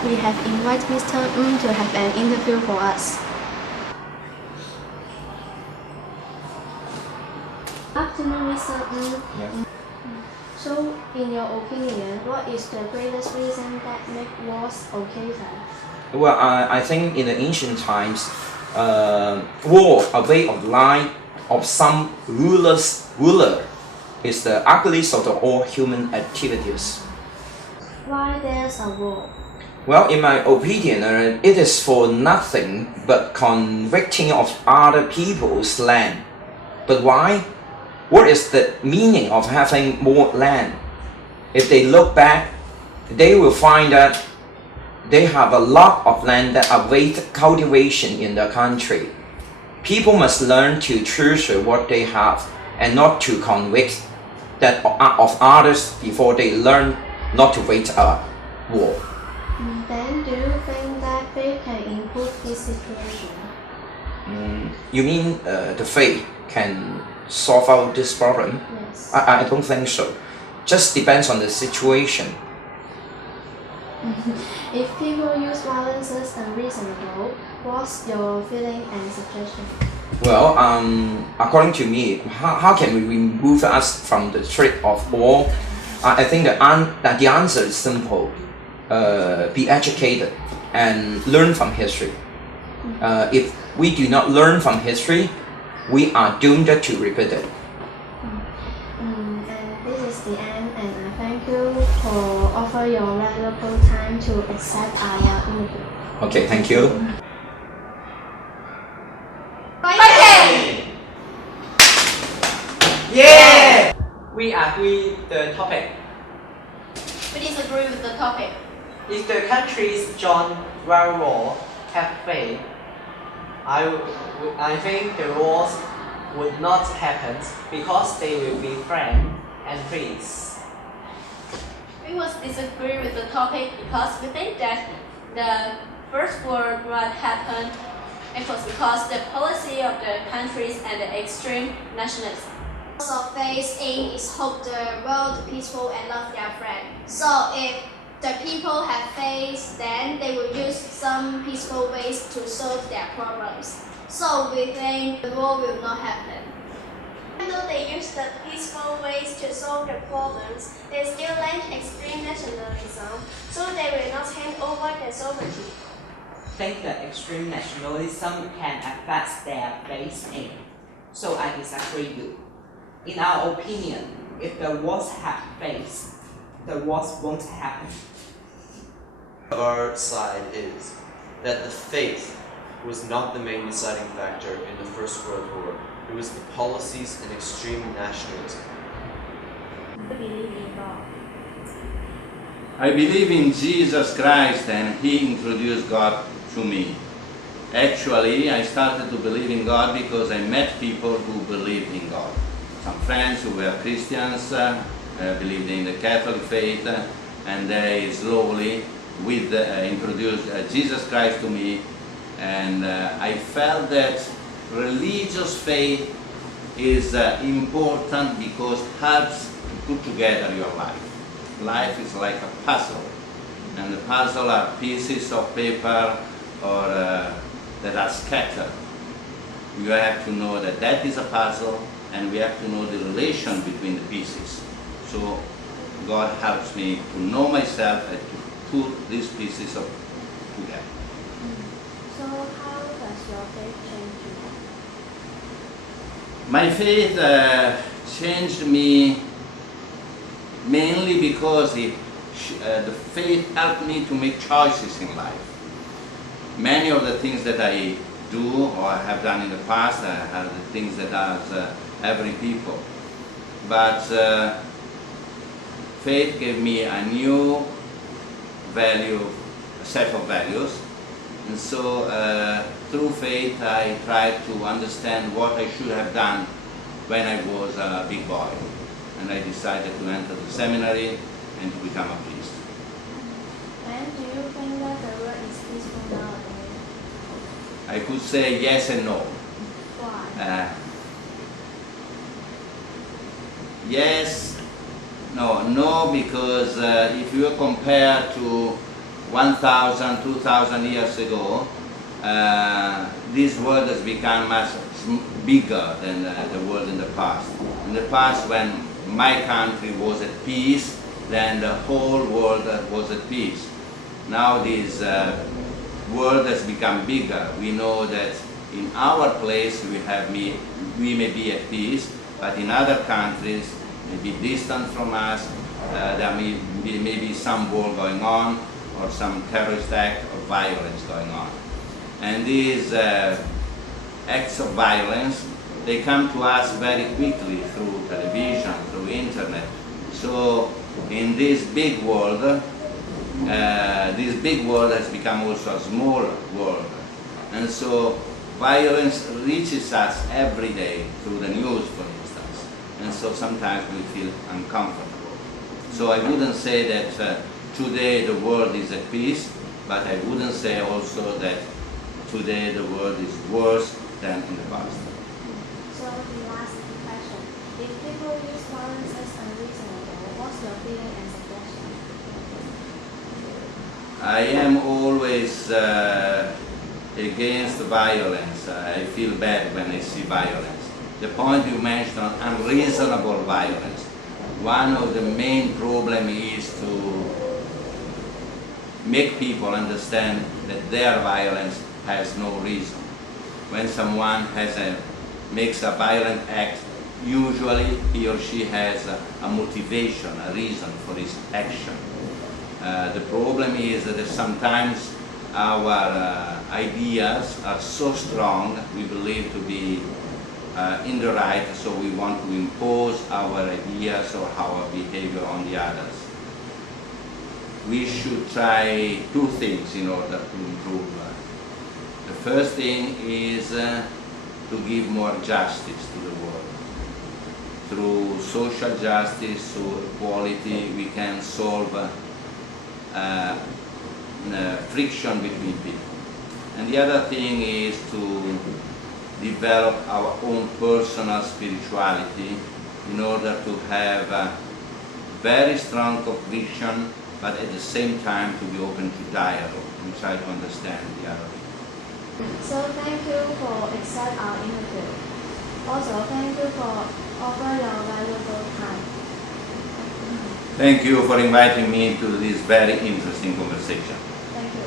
that we have invited Mr. to have an interview for us. Afternoon, Mr. Yeah. So, in your opinion, what is the greatest reason that make wars occasion? Well, I think in the ancient times, war, a way of life of some ruler, is the ugliest of all human activities. Why there's a war? Well, in my opinion, it is for nothing but convicting of other people's land. But why? What is the meaning of having more land? If they look back, they will find that they have a lot of land that awaits cultivation in the country. People must learn to treasure what they have and not to convict that of others before they learn not to wage a war. Then do you think that faith can improve this situation? You mean the faith can solve out this problem? Yes. I don't think so. Just depends on the situation. If people use violence as unreasonable, what's your feeling and suggestion? Well, according to me, how can we remove us from the threat of war? I think that the answer is simple. Be educated and learn from history. If we do not learn from history, we are doomed to repeat it. And this is the end, and I thank you for offer your valuable time to accept our interview. Okay, thank you. Yeah! We agree the topic. We disagree with the topic. If the countries join world war have faith, I think the wars would not happen because they will be friends and peace. We must disagree with the topic because we think that the First World War happened. It was because the policy of the countries and the extreme nationalism. Of faith aim is hope the world peaceful and love their friend. So if the people have faith, then they will use some peaceful ways to solve their problems. So we think the war will not happen. Even though they use the peaceful ways to solve the problems, they still lack extreme nationalism, so they will not hand over their sovereignty. I think that extreme nationalism can affect their faith aim. So I disagree with you. In our opinion, if the wars have faith, the wars won't happen. Our side is that the faith was not the main deciding factor in the First World War. It was the policies and extreme nationalism. I believe in Jesus Christ and He introduced God to me. Actually, I started to believe in God because I met people who believed in God. Some friends who were Christians believed in the Catholic faith, and they slowly introduced Jesus Christ to me, and I felt that religious faith is important because it helps to put together your life. Life is like a puzzle, and the puzzle are pieces of paper or that are scattered. You have to know that that is a puzzle, and we have to know the relation between the pieces. So God helps me to know myself and to put these pieces together. So how does your faith change you? My faith changed me mainly because the faith helped me to make choices in life. Many of the things that I do or have done in the past are the things that does every people. But faith gave me a new value, a set of values. And so through faith I tried to understand what I should have done when I was a big boy. And I decided to enter the seminary and to become a priest. And do you think that the world is peaceful nowadays? I could say yes and no. Why? Yes, no, because if you compare to 1,000, 2,000 years ago, this world has become much bigger than the world in the past. In the past, when my country was at peace, then the whole world was at peace. Now this world has become bigger. We know that in our place we may be at peace, but in other countries, maybe distant from us, there may be some war going on, or some terrorist act or violence going on. And these acts of violence, they come to us very quickly through television, through internet. So in this big world has become also a small world. And so violence reaches us every day through the news, for instance. And so sometimes we feel uncomfortable. So I wouldn't say that today the world is at peace, but I wouldn't say also that today the world is worse than in the past. So the last question. If people use violence as unreasonable, what's your feeling and suggestion? I am always against violence. I feel bad when I see violence. The point you mentioned, unreasonable violence. One of the main problems is to make people understand that their violence has no reason. When someone makes a violent act, usually he or she has a motivation, a reason for his action. The problem is that sometimes our ideas are so strong, we believe to be in the right, so we want to impose our ideas or our behavior on the others. We should try two things in order to improve. The first thing is to give more justice to the world. Through social justice, through equality, we can solve friction between people. And the other thing is to develop our own personal spirituality in order to have a very strong conviction, but at the same time to be open to dialogue and try to understand the other. So thank you for accept our interview. Also, thank you for offer your valuable time. Thank you for inviting me to this very interesting conversation. Thank you.